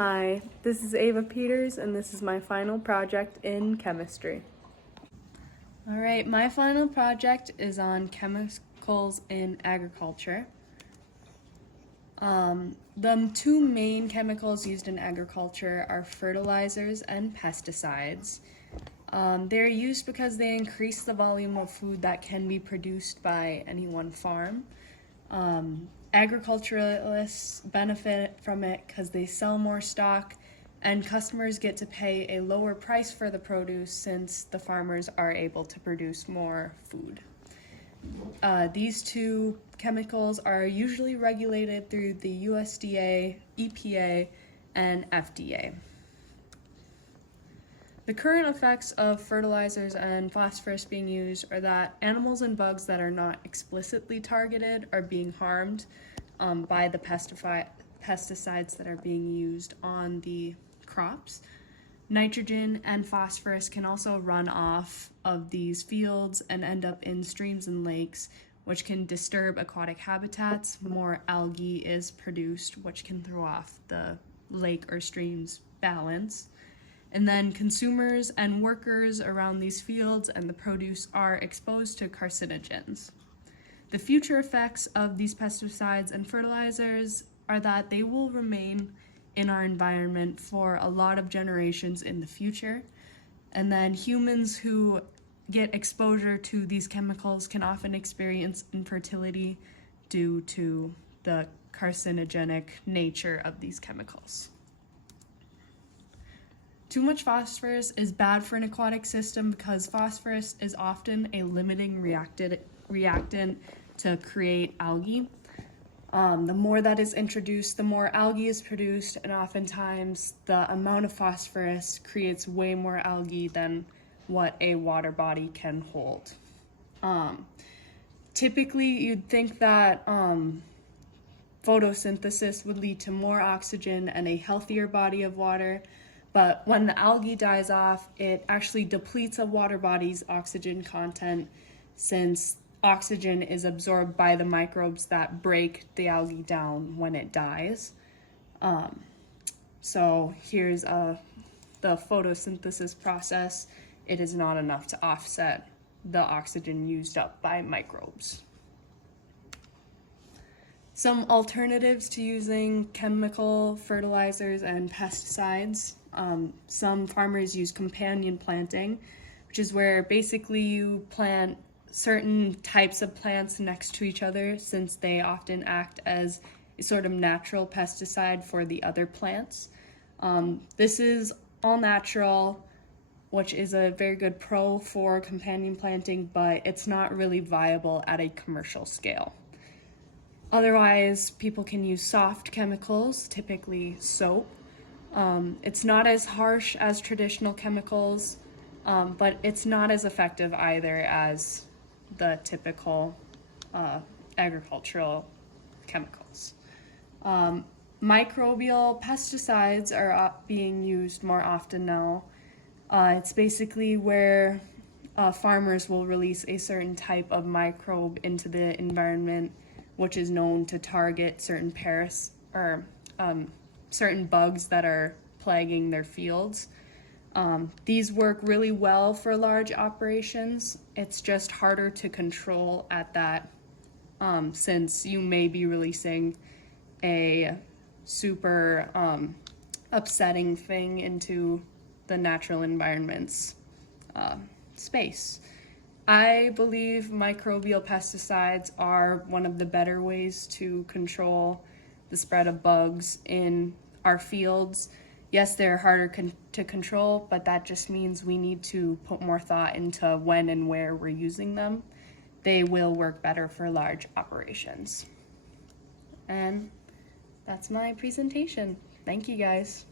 Hi, this is Ava Peters, and this is my final project in chemistry. All right, my final project is on chemicals in agriculture. The two main chemicals used in agriculture are fertilizers and pesticides. They're used because they increase the volume of food that can be produced by any one farm. Agriculturalists benefit from it because they sell more stock and customers get to pay a lower price for the produce since the farmers are able to produce more food. These two chemicals are usually regulated through the USDA, EPA, and FDA. The current effects of fertilizers and phosphorus being used are that animals and bugs that are not explicitly targeted are being harmed by the pesticides that are being used on the crops. Nitrogen and phosphorus can also run off of these fields and end up in streams and lakes, which can disturb aquatic habitats. More algae is produced, which can throw off the lake or stream's balance. And then consumers and workers around these fields and the produce are exposed to carcinogens. The future effects of these pesticides and fertilizers are that they will remain in our environment for a lot of generations in the future. And then humans who get exposure to these chemicals can often experience infertility due to the carcinogenic nature of these chemicals. Too much phosphorus is bad for an aquatic system because phosphorus is often a limiting reactant to create algae. The more that is introduced, the more algae is produced, and oftentimes the amount of phosphorus creates way more algae than what a water body can hold. Typically, you'd think that photosynthesis would lead to more oxygen and a healthier body of water, but when the algae dies off, it actually depletes a water body's oxygen content since oxygen is absorbed by the microbes that break the algae down when it dies. So here's the photosynthesis process. It is not enough to offset the oxygen used up by microbes. Some alternatives to using chemical fertilizers and pesticides. Some farmers use companion planting, which is where basically you plant certain types of plants next to each other since they often act as a sort of natural pesticide for the other plants. This is all natural, which is a very good pro for companion planting, but it's not really viable at a commercial scale. Otherwise, people can use soft chemicals, typically soap. It's not as harsh as traditional chemicals, but it's not as effective either as the typical agricultural chemicals. Microbial pesticides are being used more often now. It's basically where farmers will release a certain type of microbe into the environment, which is known to target certain certain bugs that are plaguing their fields. These work really well for large operations. It's just harder to control at that since you may be releasing a super upsetting thing into the natural environment's space. I believe microbial pesticides are one of the better ways to control the spread of bugs in our fields. Yes, they're harder to control, but that just means we need to put more thought into when and where we're using them. They will work better for large operations. And that's my presentation. Thank you guys.